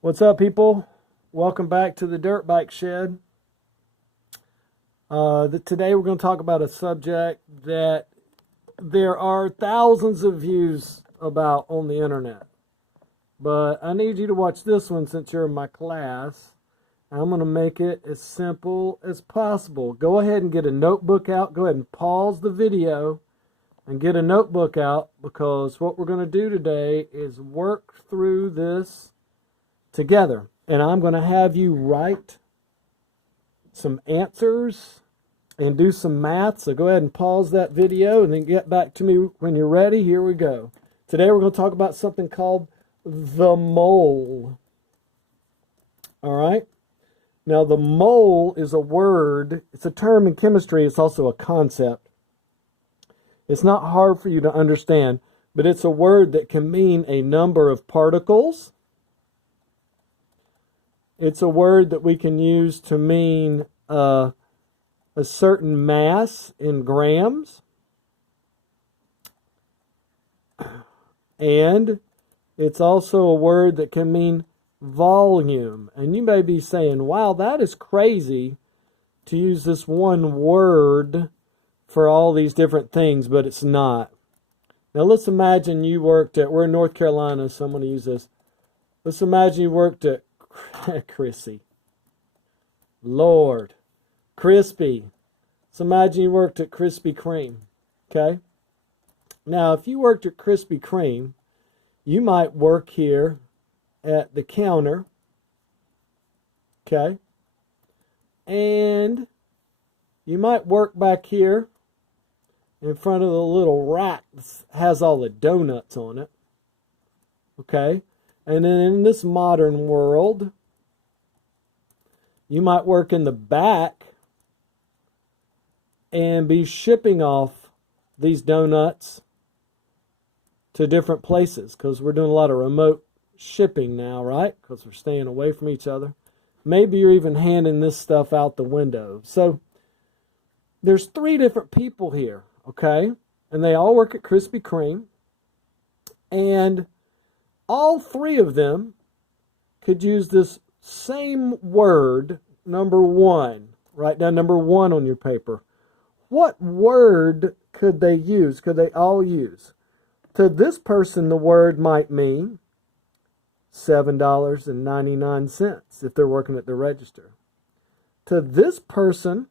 What's up, people? Welcome back to the Dirt Bike Shed. Today we're going to talk about a subject that there are thousands of views about on the internet. But I need you to watch this one since you're in my class. I'm going to make it as simple as possible. Go ahead and get a notebook out. Go ahead and pause the video and get a notebook out, because what we're going to do today is work through this together. And I'm going to have you write some answers and do some math. So go ahead and pause that video and then get back to me when you're ready. Here we go. Today we're going to talk about something called the mole. All right. Now the mole is a word. It's a term in chemistry. It's also a concept. It's not hard for you to understand, but it's a word that can mean a number of particles. It's a word that we can use to mean a certain mass in grams. And it's also a word that can mean volume. And you may be saying, wow, that is crazy to use this one word for all these different things, but it's not. Now let's imagine you worked at, we're in North Carolina, so I'm going to use this. Let's imagine you worked at Chrissy. Lord. Crispy. So imagine you worked at Krispy Kreme. Okay? Now, if you worked at Krispy Kreme, you might work here at the counter. Okay? And you might work back here in front of the little rack that has all the donuts on it. Okay? And then in this modern world, you might work in the back and be shipping off these donuts to different places, because we're doing a lot of remote shipping now, right? Because we're staying away from each other. Maybe you're even handing this stuff out the window. So there's 3 different people here, okay? And they all work at Krispy Kreme. And all 3 of them could use this same word, number 1. Write down number 1 on your paper. What word could they use? Could they all use? To this person, the word might mean $7.99 if they're working at the register. To this person,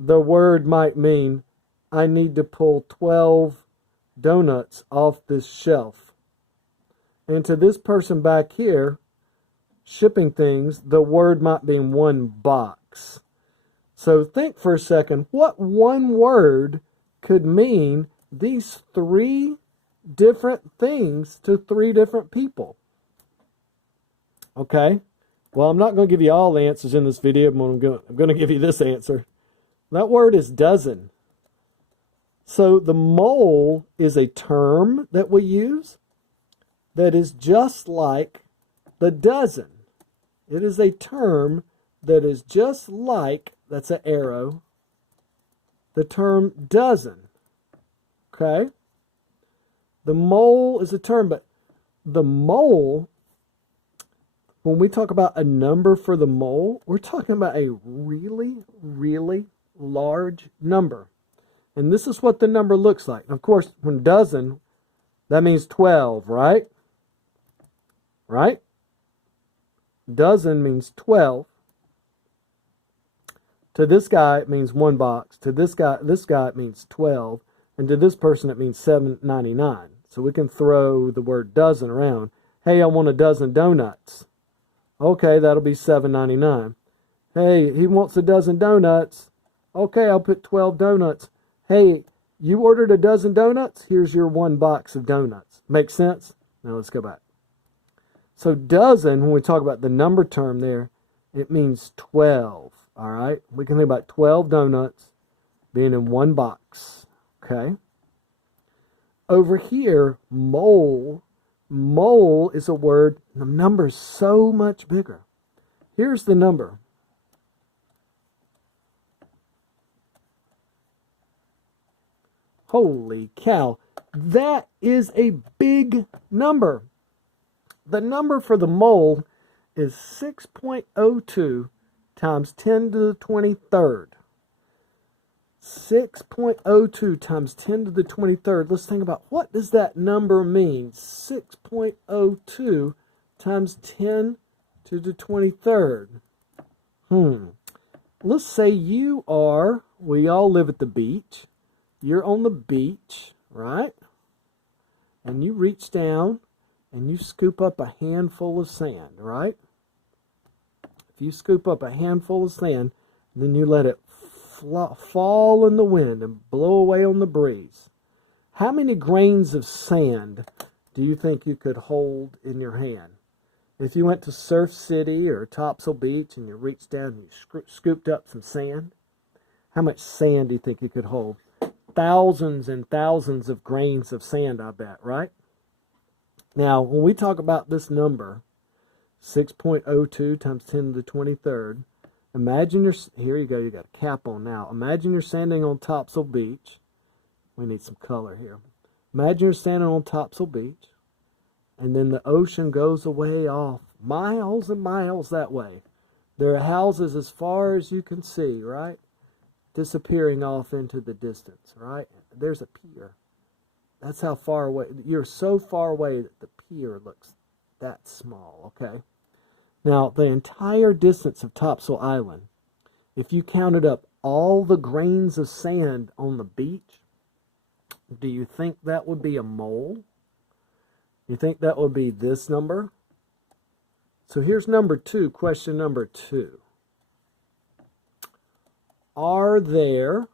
the word might mean I need to pull 12 donuts off this shelf. And to this person back here, shipping things, the word might be in 1 box. So think for a second, what one word could mean these 3 different things to 3 different people? Okay? Well, I'm not going to give you all the answers in this video, but I'm going to give you this answer. That word is dozen. So the mole is a term that we use that is just like the dozen. It is a term that is just like, that's an arrow, the term dozen. Okay? The mole is a term, but the mole, when we talk about a number for the mole, we're talking about a really, really large number. And this is what the number looks like. Of course, when dozen, that means 12, right? Right? Dozen means 12. To this guy, it means 1 box. To this guy, it means 12. And to this person, it means $7.99. So we can throw the word dozen around. Hey, I want a dozen donuts. Okay, that'll be $7.99. Hey, he wants a dozen donuts. Okay, I'll put 12 donuts. Hey, you ordered a dozen donuts? Here's your 1 box of donuts. Make sense? Now let's go back. So dozen, when we talk about the number term there, it means 12. All right? We can think about 12 donuts being in 1 box. Okay? Over here, mole. Mole is a word, the number's so much bigger. Here's the number. Holy cow. That is a big number. The number for the mole is 6.02 times 10 to the 23rd. 6.02 times 10 to the 23rd. Let's think about, what does that number mean? 6.02 times 10 to the 23rd. Let's say we all live at the beach. You're on the beach, right? And you reach down and you scoop up a handful of sand, right? If you scoop up a handful of sand, then you let it fall in the wind and blow away on the breeze. How many grains of sand do you think you could hold in your hand? If you went to Surf City or Topsail Beach and you reached down and you scooped up some sand, how much sand do you think you could hold? Thousands and thousands of grains of sand, I bet, right? Now, when we talk about this number, 6.02 times 10 to the 23rd, imagine here you go, you got a cap on now. Imagine you're standing on Topsail Beach. We need some color here. Imagine you're standing on Topsail Beach, and then the ocean goes away off miles and miles that way. There are houses as far as you can see, right? Disappearing off into the distance, right? There's a pier. That's how far away. You're so far away that the pier looks that small, okay? Now, the entire distance of Topsail Island, if you counted up all the grains of sand on the beach, do you think that would be a mole? You think that would be this number? So here's number 2, question number 2. Are there,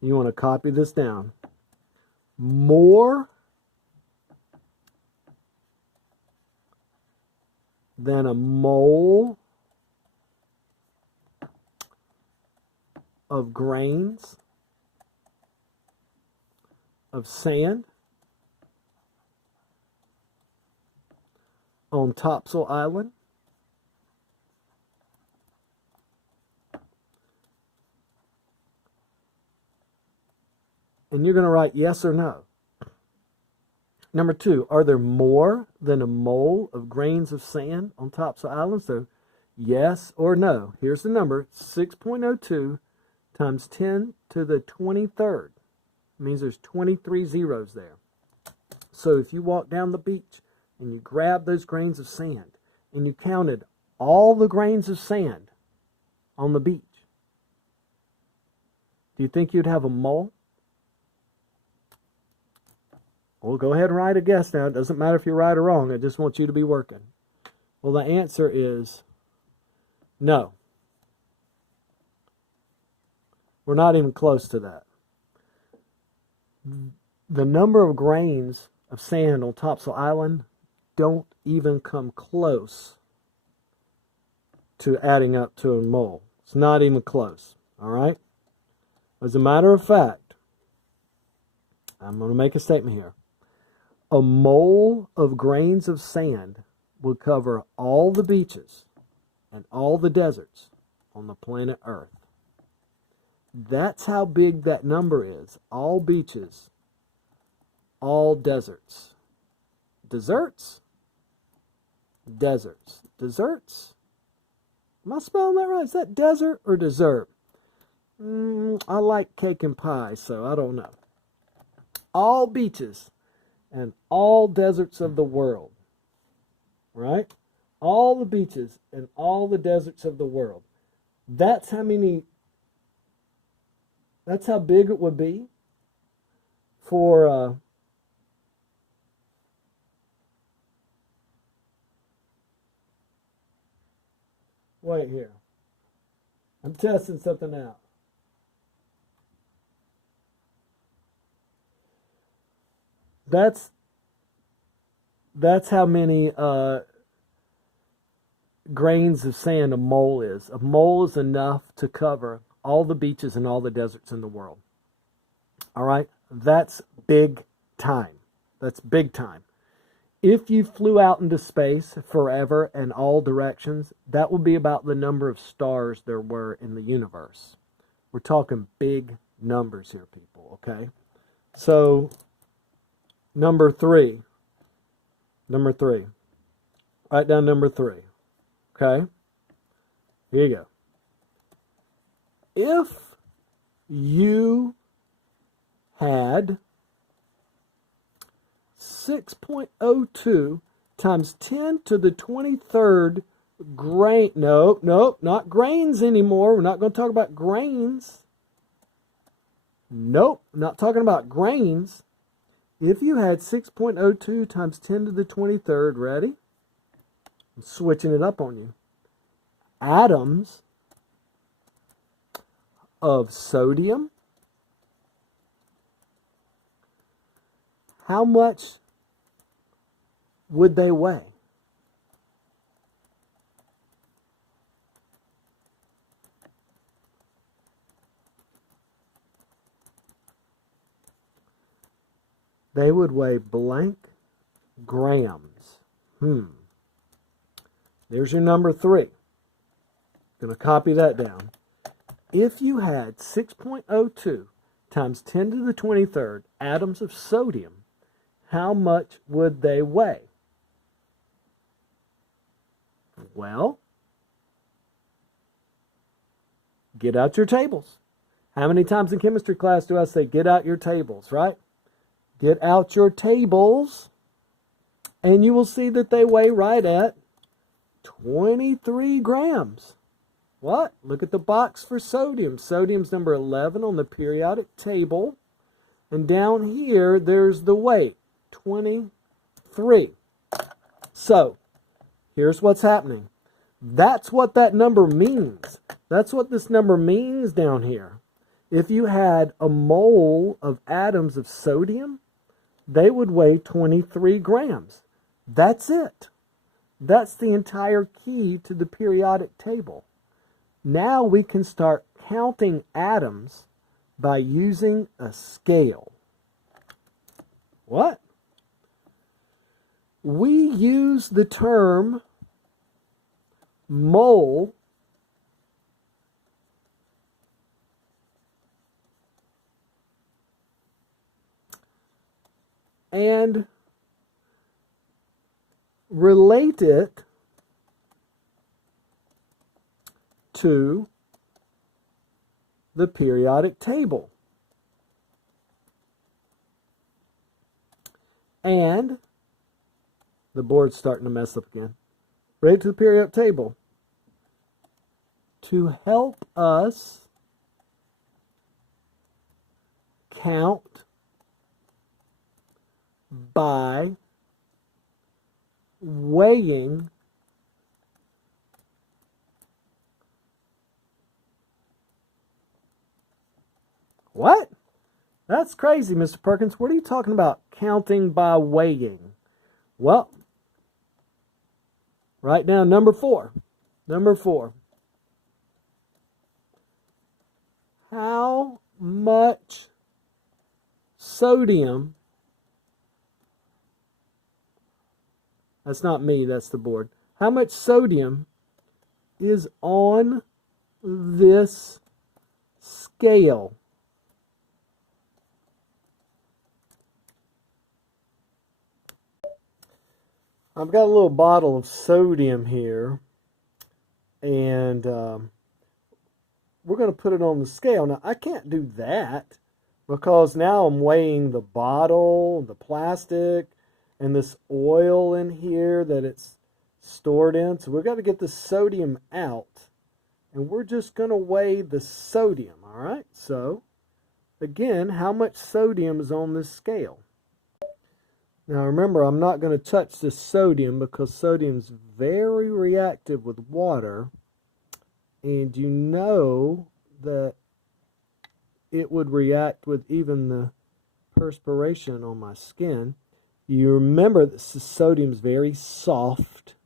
you want to copy this down, more than a mole of grains of sand on Topsail Island? And you're going to write yes or no. Number 2, are there more than a mole of grains of sand on Topsail Island? So yes or no. Here's the number, 6.02 times 10 to the 23rd. It means there's 23 zeros there. So if you walk down the beach and you grab those grains of sand and you counted all the grains of sand on the beach, do you think you'd have a mole? Well, go ahead and write a guess now. It doesn't matter if you're right or wrong. I just want you to be working. Well, the answer is no. We're not even close to that. The number of grains of sand on Topsail Island don't even come close to adding up to a mole. It's not even close. All right? As a matter of fact, I'm going to make a statement here. A mole of grains of sand would cover all the beaches and all the deserts on the planet Earth. That's how big that number is. All beaches, all deserts. Deserts? Deserts. Deserts? Am I spelling that right? Is that desert or dessert? I like cake and pie, so I don't know. All beaches and all deserts of the world, right? All the beaches and all the deserts of the world. That's how big it would be for wait here. I'm testing something out. That's how many grains of sand a mole is. A mole is enough to cover all the beaches and all the deserts in the world. All right? That's big time. That's big time. If you flew out into space forever in all directions, that would be about the number of stars there were in the universe. We're talking big numbers here, people, okay? So Number three. Write down number 3. Okay? Here you go. If you had 6.02 times 10 to the 23rd grain. Nope, not grains anymore. We're not going to talk about grains. Nope, not talking about grains. If you had 6.02 times 10 to the 23rd, ready? I'm switching it up on you. Atoms of sodium. How much would they weigh? They would weigh blank grams. There's your number 3. Going to copy that down. If you had 6.02 times 10 to the 23rd atoms of sodium, how much would they weigh? Well, get out your tables. How many times in chemistry class do I say, get out your tables, right? Get out your tables, and you will see that they weigh right at 23 grams. What? Look at the box for sodium. Sodium's number 11 on the periodic table. And down here, there's the weight, 23. So, here's what's happening. That's what that number means. That's what this number means down here. If you had a mole of atoms of sodium, they would weigh 23 grams. That's it. That's the entire key to the periodic table. Now we can start counting atoms by using a scale. What? We use the term mole and relate it to the periodic table. And the board's starting to mess up again. Relate to the periodic table to help us count by weighing What? That's crazy, Mr. Perkins. What are you talking about, counting by weighing? Well, write down number 4. Number 4. How much sodium, that's not me, that's the board. How much sodium is on this scale? I've got a little bottle of sodium here, and we're going to put it on the scale. Now, I can't do that because now I'm weighing the bottle, the plastic, and this oil in here that it's stored in. So we've got to get the sodium out, and we're just going to weigh the sodium, all right? So, again, how much sodium is on this scale? Now remember, I'm not going to touch this sodium because sodium's very reactive with water, and you know that it would react with even the perspiration on my skin. You remember that sodium's very soft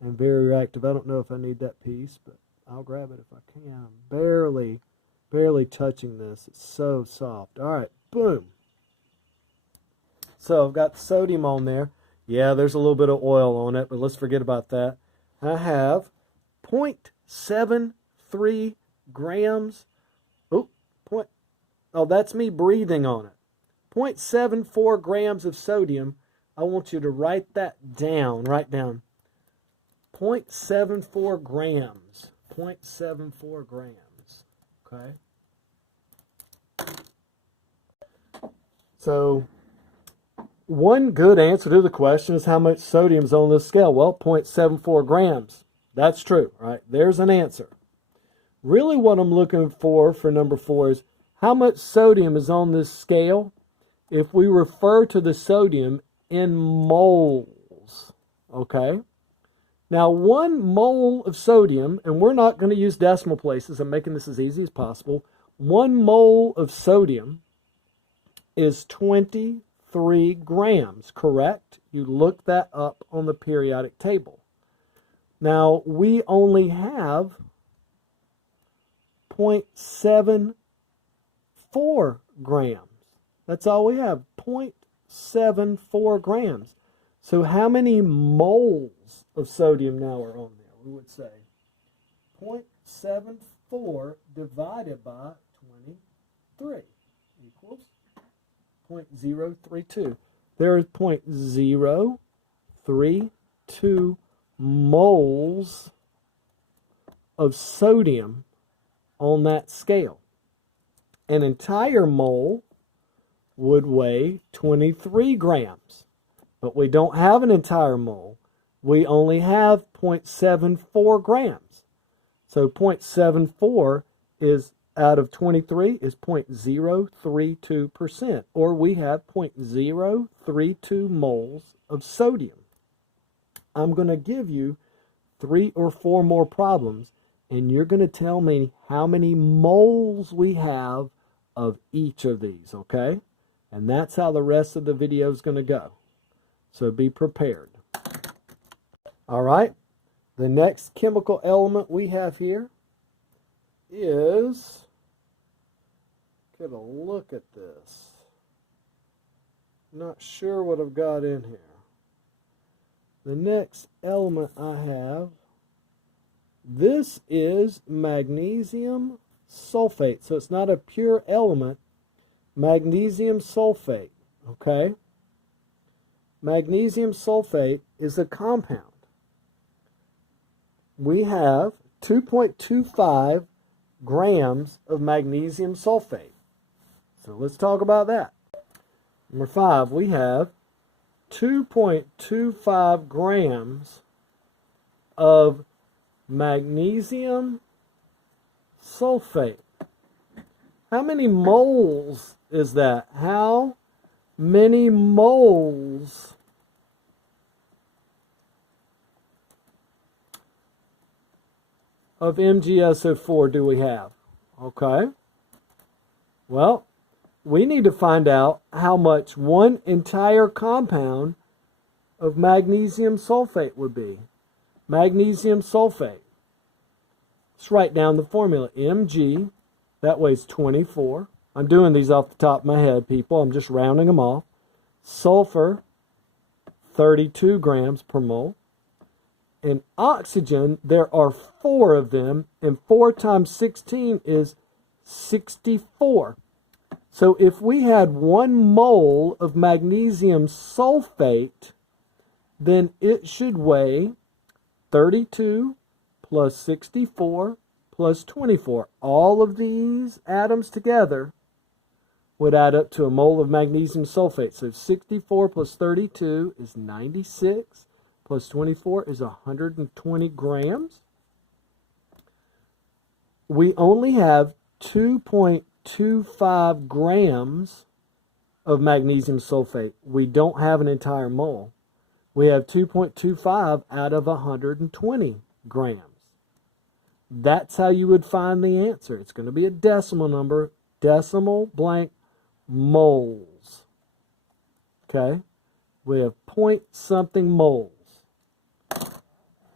and very reactive. I don't know if I need that piece, but I'll grab it if I can. I'm barely touching this. It's so soft. All right, boom. So I've got sodium on there. Yeah, there's a little bit of oil on it, but let's forget about that. I have 0.73 grams. Oh, that's me breathing on it. 0.74 grams of sodium. I want you to write that down. Write down 0.74 grams. 0.74 grams. Okay. So one good answer to the question is how much sodium is on this scale. Well, 0.74 grams. That's true, right? There's an answer. Really what I'm looking for number 4 is how much sodium is on this scale if we refer to the sodium in moles. Okay? Now, 1 mole of sodium, and we're not going to use decimal places. I'm making this as easy as possible. 1 mole of sodium is 23 grams, correct? You look that up on the periodic table. Now, we only have 0.74 grams. That's all we have, 0.74 grams. So how many moles of sodium now are on there? We would say 0.74 divided by 23 equals 0.032. There is 0.032 moles of sodium on that scale. An entire mole would weigh 23 grams, but we don't have an entire mole. We only have 0.74 grams. So 0.74 is out of 23 is 0.032%, or we have 0.032 moles of sodium. I'm going to give you 3 or 4 more problems, and you're going to tell me how many moles we have of each of these, okay? And that's how the rest of the video is going to go. So be prepared. All right. The next chemical element we have here is, get a look at this. Not sure what I've got in here. The next element I have, this is magnesium sulfate. So it's not a pure element. Magnesium sulfate, okay? Magnesium sulfate is a compound. We have 2.25 grams of magnesium sulfate. So let's talk about that. Number 5, we have 2.25 grams of magnesium sulfate. How many moles is that? How many moles of MgSO4 do we have? Okay. Well, we need to find out how much one entire compound of magnesium sulfate would be. Magnesium sulfate. Let's write down the formula. Mg, that weighs 24. I'm doing these off the top of my head, people. I'm just rounding them off. Sulfur, 32 grams per mole. And oxygen, there are 4 of them, and 4 times 16 is 64. So if we had 1 mole of magnesium sulfate, then it should weigh 32 plus 64 plus 24. All of these atoms together would add up to a mole of magnesium sulfate. So 64 plus 32 is 96, plus 24 is 120 grams. We only have 2.25 grams of magnesium sulfate. We don't have an entire mole. We have 2.25 out of 120 grams. That's how you would find the answer. It's going to be a decimal number, decimal blank moles. Okay? We have point something moles.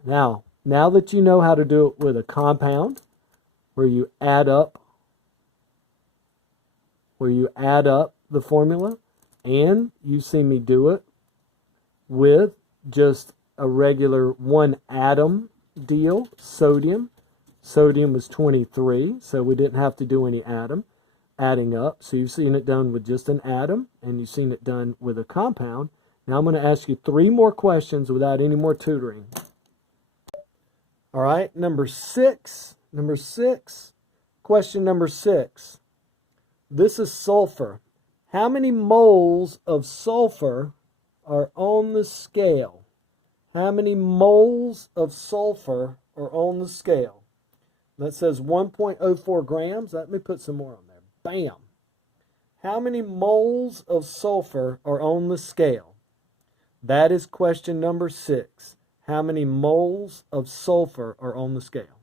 Now that you know how to do it with a compound, where you add up the formula, and you see me do it with just a regular 1 atom deal, sodium. Sodium was 23, so we didn't have to do any adding up. So you've seen it done with just an atom, and you've seen it done with a compound. Now I'm going to ask you 3 more questions without any more tutoring. All right, number six. Question number 6. This is sulfur. How many moles of sulfur are on the scale? How many moles of sulfur are on the scale? That says 1.04 grams. Let me put some more on there. Bam. How many moles of sulfur are on the scale? That is question number 6. How many moles of sulfur are on the scale?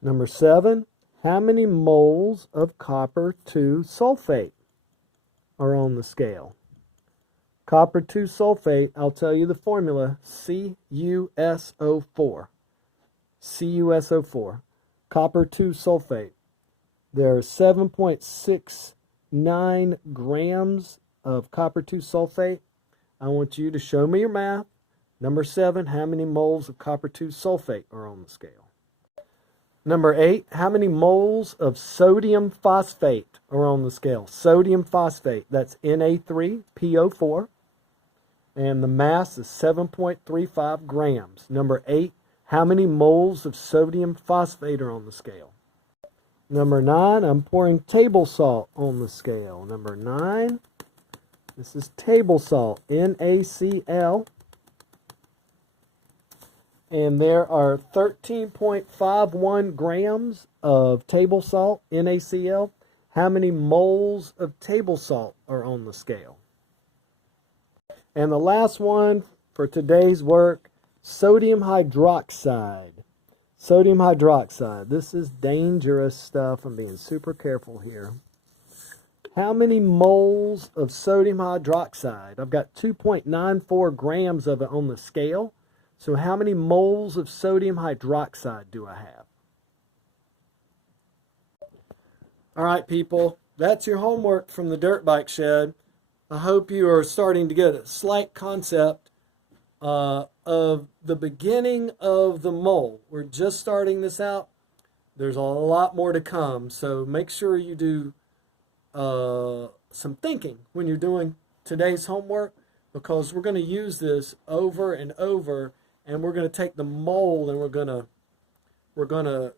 Number 7. How many moles of copper 2 sulfate are on the scale? Copper 2 sulfate, I'll tell you the formula, CuSO4. CuSO4. Copper 2 sulfate. There are 7.69 grams of copper 2 sulfate. I want you to show me your math. Number 7, how many moles of copper 2 sulfate are on the scale? Number 8, how many moles of sodium phosphate are on the scale? Sodium phosphate, that's Na3PO4. And the mass is 7.35 grams. Number 8, how many moles of sodium phosphate are on the scale? Number 9, I'm pouring table salt on the scale. Number 9, this is table salt, NaCl. And there are 13.51 grams of table salt, NaCl. How many moles of table salt are on the scale? And the last one for today's work, sodium hydroxide. Sodium hydroxide. This is dangerous stuff. I'm being super careful here. How many moles of sodium hydroxide? I've got 2.94 grams of it on the scale. So how many moles of sodium hydroxide do I have? All right, people, that's your homework from the Dirt Bike Shed. I hope you are starting to get a slight concept of the beginning of the mole. We're just starting this out. There's a lot more to come, so make sure you do some thinking when you're doing today's homework, because we're going to use this over and over. And we're going to take the mole and we're going to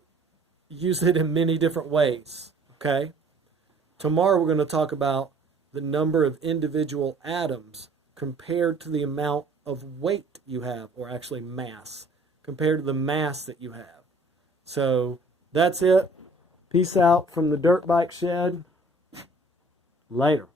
use it in many different ways, okay? Tomorrow we're going to talk about the number of individual atoms compared to the amount of weight you have, or actually mass, compared to the mass that you have. So that's it. Peace out from the Dirt Bike Shed. Later.